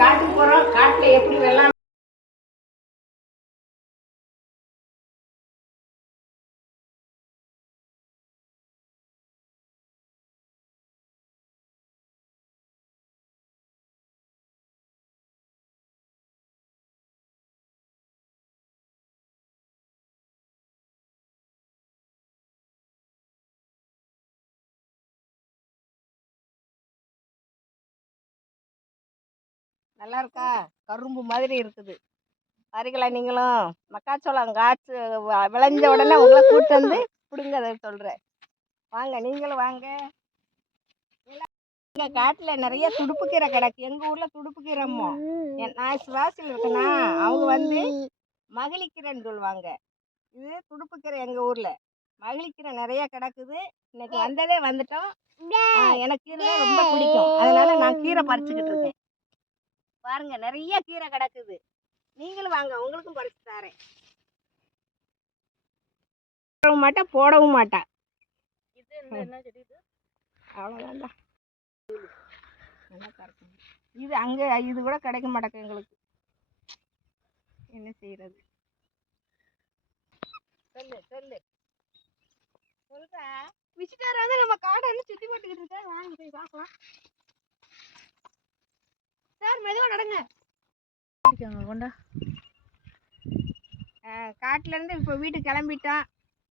காட்டுக்கு போறோம். காட்டுல எப்படி வெள்ளாமை நல்லா இருக்கா? கரும்பு மாதிரி இருக்குது. பாருங்களா நீங்களும்? மக்காச்சோளம் காய்ச்சி விளைஞ்ச உடனே உங்களை கூட்டு வந்து பிடுங்க அதை சொல்றேன். வாங்க, நீங்களும் வாங்க. எங்க காட்டுல நிறைய துடுப்பு கீரை கிடக்கு. எங்க ஊர்ல துடுப்பு கீரைமோ நான் சுவாசியில் இருக்கேன்னா அவங்க வந்து மகளிக்கீரைன்னு சொல்லுவாங்க. இது துடுப்பு கீரை. எங்க ஊர்ல மகளிக்கீரை நிறைய கிடக்குது. இன்னைக்கு வந்ததே வந்துட்டோம். எனக்கு கீரை ரொம்ப பிடிக்கும். அதனால நான் கீரை பறிச்சுக்கிட்டு இருக்கேன். பாருங்க, நிறைய கீரை கிடக்குது. நீங்களும் வாங்க, உங்களுக்கும் பறிச்சு தரேன். மாட்டா போடவும் மாட்டா. இது என்ன செடி? இது அவ்வளோதான். இது அங்கே இது கூட கிடைக்க மாட்டேங்க எங்களுக்கு. என்ன செய்யறது? சொல்லு சொல்லு சொல்றா. விசிட்டர் வந்து நம்ம காடை என்ன சுத்தி போட்டுக்கிட்டு இருக்கா. வாங்க போய் பார்க்கலாம். சார் மெதுவா நடங்க. கொண்டா காட்டுல இருந்து இப்போ வீட்டுக்கு கிளம்பிட்டான்.